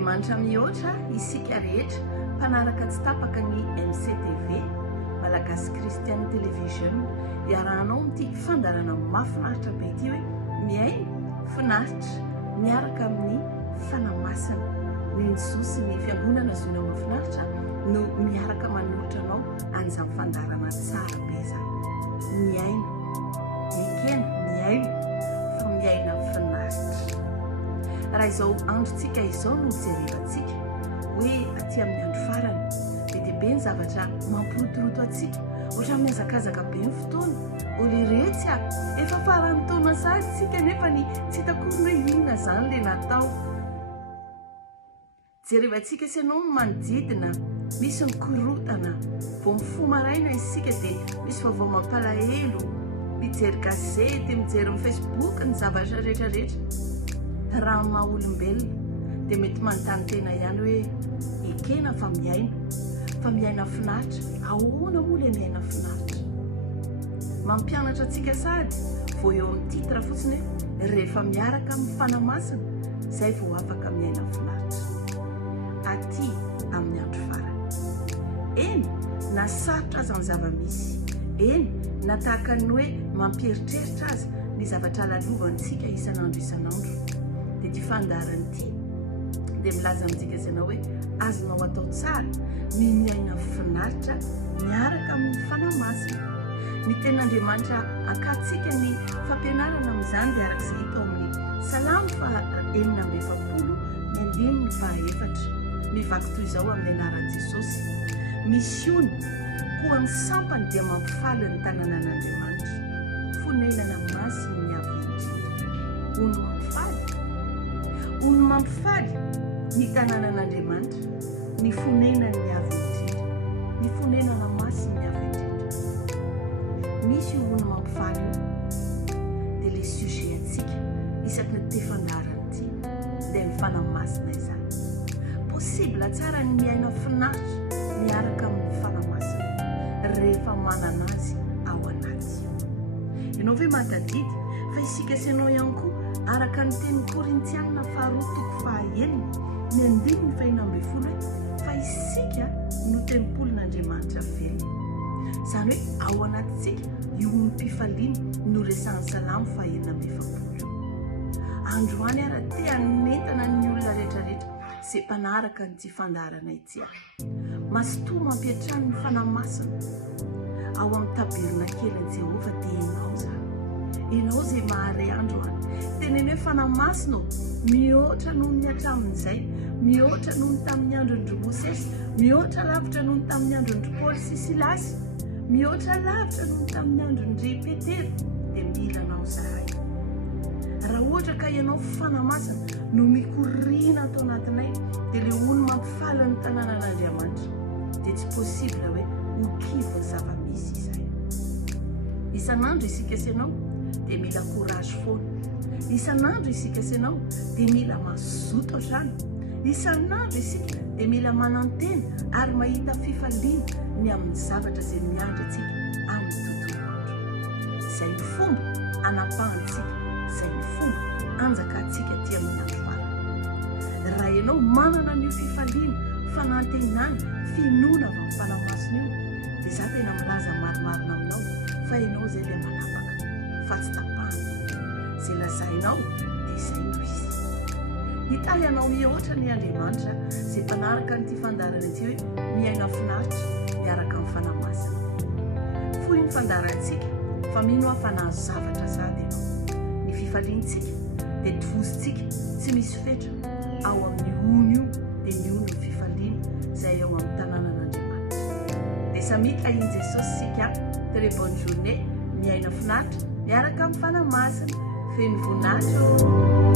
Andriamanitra mihoatra isika rehetra mpanaraka tsy tapaka ny MCTV Madagascar Christian Television iarahanao amin'ity fandarana mahafinaritra be ity hoe Miaina finaritra miaraka amin'ny fanahy Neny Zo sy ny fiangonana Ziona Mahafinaritra no miaraka manolotra anao an'izany fandarana tsara be izany. Miaina ekena miaina fa miaina finaritra. Raha izao androntsika izao no jerevantsika hoe aty amin'ny andro farany dia be ny zavatra mampirotoroto atsika ohatra miazakazaka be ny fotoana oliretsy efa farany taona sady tsika nefa ny tsy hitakorona inona zany le natao. Jerevantsika sy ianao no manodidina misy mikorotana vao mifoha maraina isika dia misy vaovao mampalahelo mijery gazety mijery amin'ny Facebook ny zavatra rehetrarehetra. Raha maha olombelona dia mety manontany tena ihany hoe ekena fa miaina finaritra. Ahoana moa le miaina finaritra? Mampianatra antsika sady vao eo amin'ny titra fotsiny hoe rehefa miaraka amin'ny fanahy izay vao afaka miaina finaritra aty amin'ny andro farany. Eny na sarotra aza ny zava-misy, eny na tahaka ny hoe mampieritreritra aza ny zavatra lalovantsika isan'andro dia ty fandarana ity dia milaza amintsika izana hoe azonao atao tsara ny miaina finaritra miaraka amin'ny fanahy. Ny ten'Andriamanitra akatsika ny fampianarana amin'izany dia arak'izay hita ao amin'ny Salamo 4:4 mivaky toy izao amin'ny anaran'i Jesosy: misiony ho an'ny sampany dia mampifaly ny tanànan'Andriamanitra, fonenana masina ny avy hono mampifaly ny tanànan'Andriamanitra, ny fonenana ny avy indrindra, ny fonenana masina ny avy indrindra. Misy hono mampifaly dia le sujet atsika isaky ny tefandarana ity dia ny fanahy masina izany. Possible tsara ny miaina finaritra miaraka amin'ny fanahy rehefa manana azy ao anaty. Ianao ve mahatadidy fa isika sy ianao ihany koa araka ny teny Korintiana 4:9 fa isika no tempolin'Andriamanitra velona. Izany hoe ao anatintsika io ny mpifaliana no resan'ny Salamo 4:7. Androany ara te hanentana ny olona rehetrarehetra izay mpanaraka nyty fandarana ity. Masotoa mampiatrany ny fanahy masina ao amin'ny tabirona kelin' Jehovah dia ianao izay mahare androany. Teneny hoe fanahy masina mihoatra noho ny hatramin'izay, mihoatra noho ny tamin'ny andron'ndry Mosesy, mihoatra lavitra noho ny tamin'ny andron'ndry Paoly sy Silasy, mihoatra lavitra noho ny tamin'ny andron'ndry Petera. Dia mila anao zahay. Raha ohatra ka ianao fanahy masina no mikorina atao anatinay dia le hono mampifaly ny tanànan'Andriamanitra dia tsy possible hoe ho kivo ny zava-misy izay. Isan'andro isika sy ianao dia mila courage foana. Isan'andro isika sy ianao dia mila mazoto hatrany. Isan'andro isika dia mila manantena ary mahita fifaliana ny amin'ny zavatra izay miandry antsika amin'ny tontolo andro. Izay ny fomba anampahantsika, izay ny fomba anjakantsika ty amin'ny andro farany. Raha ianao manana ny fifaliana, fanantenana, finoana avy amin'ny fanahy masina io dia za tena milaza marimarina aminao fa ianao izay ilay manapaka fa tsy tapahana. Izay lazainao dia izay no izy. Hitahy ianao mihoatra ny Andriamanitra izay mpanaraka nyty fandarana ity hoe miaina finaritra miaraka amin'ny fanahy masina. Foy ny fandarantsika fa mino hafanahy zavatra sady ianao. Ny fifaliantsika dia tovozitsika tsy misy fetra ao amin'ny hono io dia ny hono ny fifaliana izay ao amin'ny tanànan'Andriamanitra. Dia samita in Jesosy sika. Très bonne journée. Miaina finaritra miaraka amin'ny fanahy masina. Feno voninahitra.